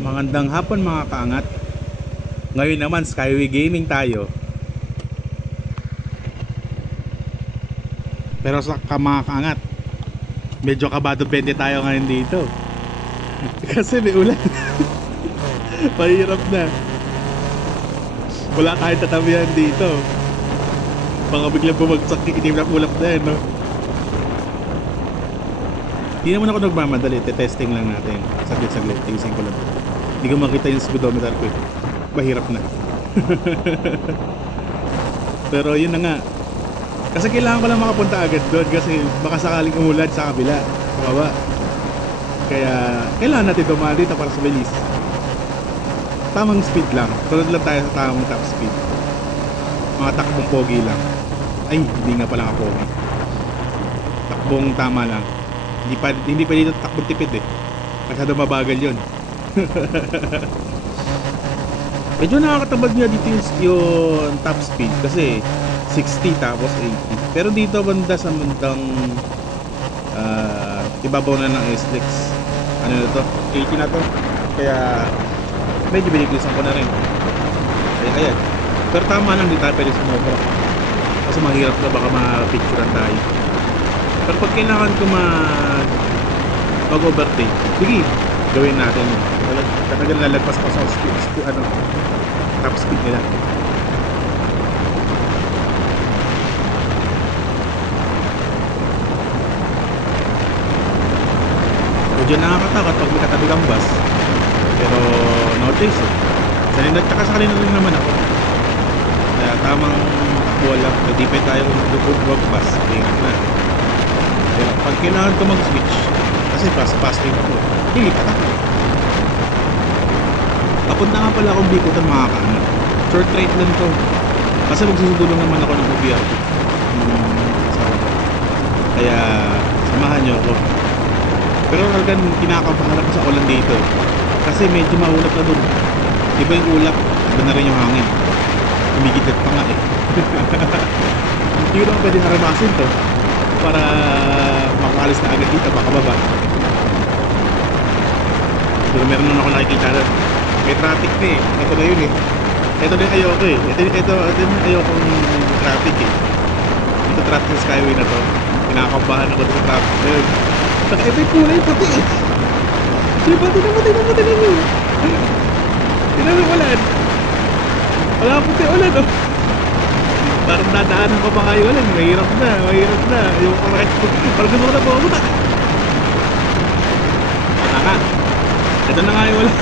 Magandang hapon mga kaangat. Ngayon naman Skyway Gaming tayo. Pero sa mga kaangat, medyo kabado pwede tayo ngayon dito. Kasi may ulan. Mahirap na. Wala kahit tatabihan dito. Baka biglang bumagsak, itim na ulap na no? Hindi naman ako nagmamadali, testing lang natin. Saglit, tingin ko lang. Hindi ko makita yung speedometer ko eh. Mahirap na. Pero yun na nga. Kasi kailangan ko lang makapunta agad doon kasi baka sakaling umulan sa kabila. Baba. Kaya kailangan natin dumaan dito para sa bilis. Tamang speed lang. Tulad lang tayo sa tamang top speed. Mga takbong pogi lang. Ay, hindi nga pala ka pogi. Takbong tama lang. Hindi pa dito takbong tipid eh. Masyado mabagal yun. Medyo nakakatabad niya dito yung top speed kasi 60 tapos 80. Pero dito banda sa bandang ibabaw na ng SLEX. Ano na to? 80 na to. Kaya medyo biniglisan ko na rin. Kaya. Pero tama lang, di tayo pwede sumobra. Kasi mahirap na baka ma-picturean tayo. Pero pag kailangan ko mag-overtake, sige, gawin natin. Talagang lalagpas pa sa top speed nila. Medyo nakakatakot pag may katabi kang bus. Pero no choice eh. Tsaka sa kanina rin naman ako. Kaya tamang takbo lang. Hindi pa tayo mag-bus. Ingat na. Pero pag kailangan ko mag-switch, kasi fast rin ako, lilipat ako. Papunta nga pala akong Bikutan mga kaangat. Short ride lang to. Kasi magsusugulong naman ako ng UBRT. Kaya samahan nyo ako. Pero talagang kinakabahan ako sa ulan dito. Kasi medyo maulap na dun. Iba yung ulap, iba na rin yung hangin. Humigitid pa nga eh. Hindi ko naman pwede haramasin to para makaalis na agad dito, baka baba. Pero meron naman ako nakikita na may traffic na eh. Ito na yun eh. Ito na yung ayoko eh. Ito yung ayokong traffic eh. Ito traffic sa Skyway na to. Kinakabahan ako sa traffic na yun. Saka ito yung kulay puti eh. Diba? Tingnan nyo. Tingnan mo ulan. Wala puti ulan oh. Parang dadaanan ko pa kayo ulan. Mahirap na. Yung correct. Parang gusto ko na pumunta. Ito na nga yung ulan.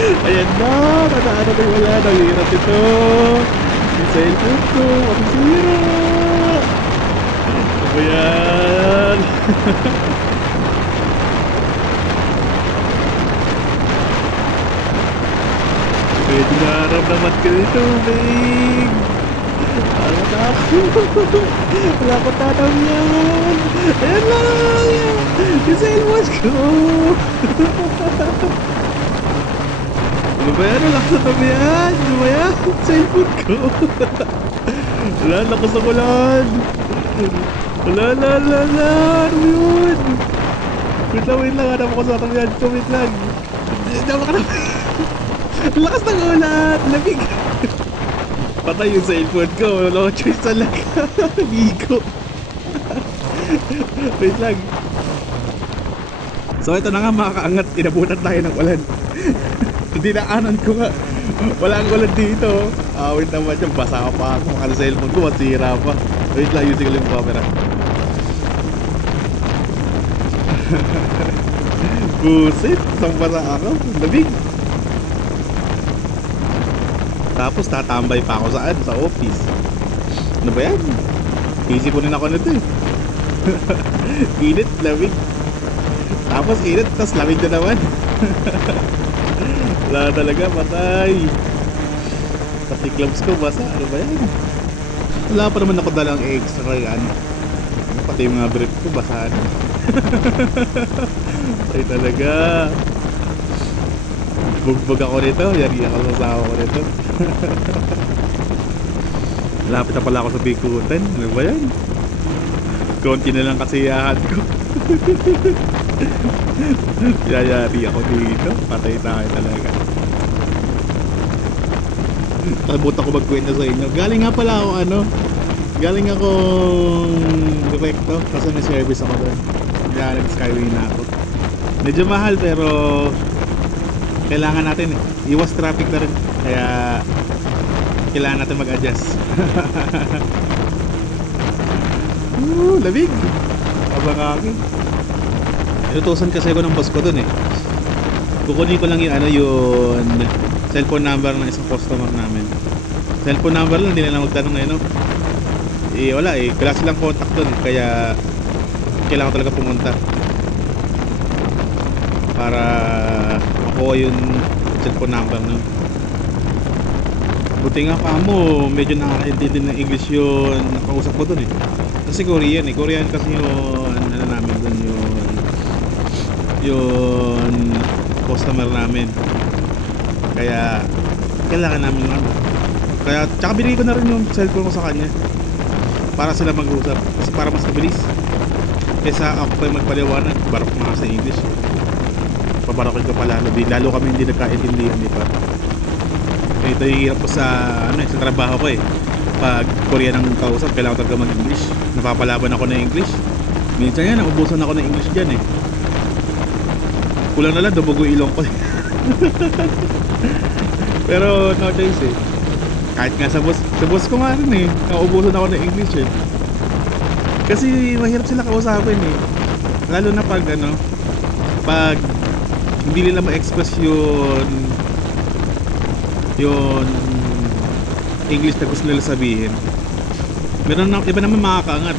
Ayan na. Dadaanan ko yung ulan. Ang hirap ito. Yung cellphone ko. Masisira. Ano ba yan? Medyo naramdaman ko yung tubig. Wala na ako. Wala ko tatawyan. Ayan lang. Yung cellphone ko. Ano ba yan? Wala ko tatawyan. Ano ba yan? Cellphone ko. Wala, lakas ng ulan. Wala. Ano yun? Wait lang. Hanap ako sa tatawyan ko. Wait lang. Hanap ka na. Lakas ng ulan. Lamig. Patay yung cellphone ko. Wala ko choice talaga. Bigo. Wait lang. So ito na nga mga kaangat. Inabutan tayo ng ulan. Dinaanan ko nga. Wala ang ulan dito. Wait naman dyan. Basa ka pa ako. Ano cellphone ko. Masira pa. Wait lang. Using ko yung camera. Busit. Isang basa ako. Lamig. Tapos tatambay pa ako saan? Sa office. Ano ba yan? Isipunin ako nito eh. Init, lamig. Tapos init, tapos lamig na naman. Wala talaga, patay. Pati gloves ko basa. Ano ba yan? Wala pa naman ako dalang extra yan. Pati yung mga brief ko basa na. Patay talaga. Bugbog ako nito. Yari ako sa sawa ko nito. Lapit na pala ako sa Bikutan. Ano ba yan? Konti na lang kasiyahan ko. Yayari ako dito. Patay tayo talaga. Nakalimutan ko magkwento sa inyo. Galing nga pala ako galing akong direkto kasi may service ako doon. Kaya nag-skyway na ako. Medyo mahal pero kailangan natin iwas traffic na rin. Kaya kailangan natin mag-adjust. Lamig. Abang aking. Inutusan kasi ako ng boss ko doon Kukunin ko lang yung cellphone number ng isang customer namin. Cellphone number lang, hindi na lang magtanong wala wala silang contact doon kaya kailangan talaga pumunta para makuha yung cellphone number nun. Buti nga pa mo, medyo nakakaintindi ng English yun nakausap ko doon kasi Korean Korean kasi yung namin doon yung customer namin. Kaya kailangan namin kaya tsaka binigay ko na rin yung cellphone ko sa kanya para sila mag-usap kasi para mas mabilis kaysa ako pa magpaliwanag barok mga sa English. Pabarokin ko pala lalo kami hindi nagkaintindihan pa. Ito yung hirap ko sa sa trabaho ko pag Korean ang kausap kailangan talaga mag-English. Napapalaban ako ng English. Minsan yan naubusan ako ng English dyan kulang na lang dubugo ilong ko. Pero no choice kahit nga sa boss ko nga rin naubusan ako ng English kasi mahirap sila kausapin lalo na pag pag hindi nila ma-express yun English na gusto nila sabihin. Meron na iba naman makakaangat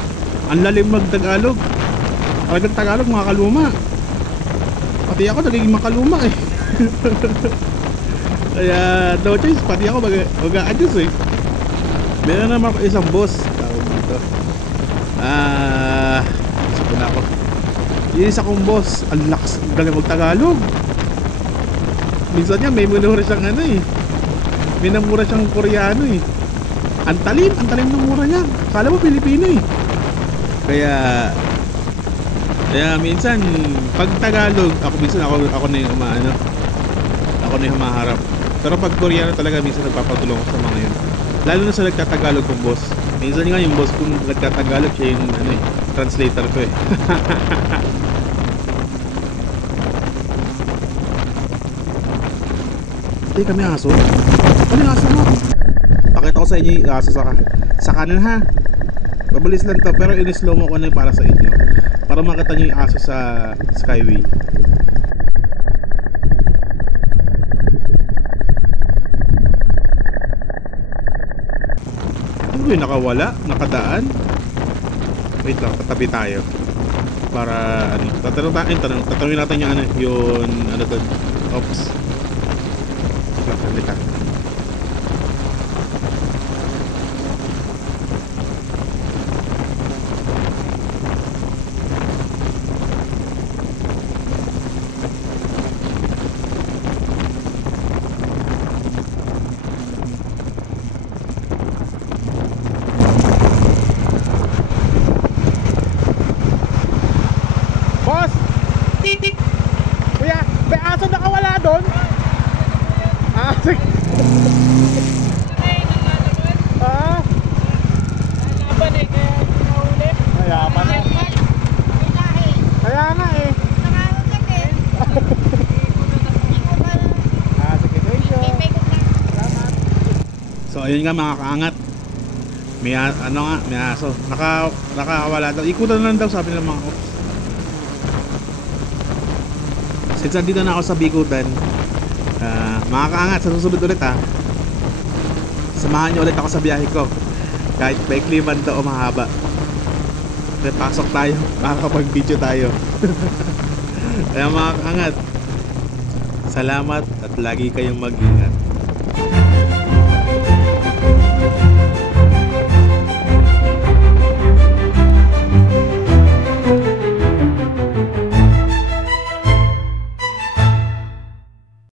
ang lalim mag-Tagalog. Pag nag-Tagalog makakaluma pati ako nagiging makaluma kaya no choice pati ako mag-a-adjust meron naman ako isang boss tawag dito isa po na ako yung isa kong boss ang lakas galing mag-Tagalog. Minsan niya may minura siyang may namura siyang Koreano ang talim ng mura niya kala mo Pilipino kaya minsan pag Tagalog ako na yung ako na yung humaharap. Pero pag Koreano talaga minsan nagpapatulong ako sa mga yun lalo na sa nagtatagalog kong boss. Minsan nga yung boss kong nagtatagalog siya yung translator ko Hindi kami aso. Ano yung aso mo? Pakita ko sa inyo yung aso sa kanan ha. Mabilis lang to pero in-slow mo ko na para sa inyo para makita nyo yung aso sa Skyway. Ano ba yung nakawala? Nakadaan? Wait lang, tatabi tayo para tatanungin natin yung doon. Oops. Saglit. Kuya, may aso nakawala doon? Sige. Kaya nga sige, thank you. Salamat. So ayun nga mga kaangat. May may aso. Nakawala daw. Ikutan lang daw sabi ng mga ops. Since dito na ako sa Bigutan, mga kaangat, sa susunod ulit samahan nyo ulit ako sa biyahe ko kahit maikli man to o mahaba. Pasok tayo, makakapag video tayo. Kaya mga kaangat, salamat at lagi kayong mag-ingat.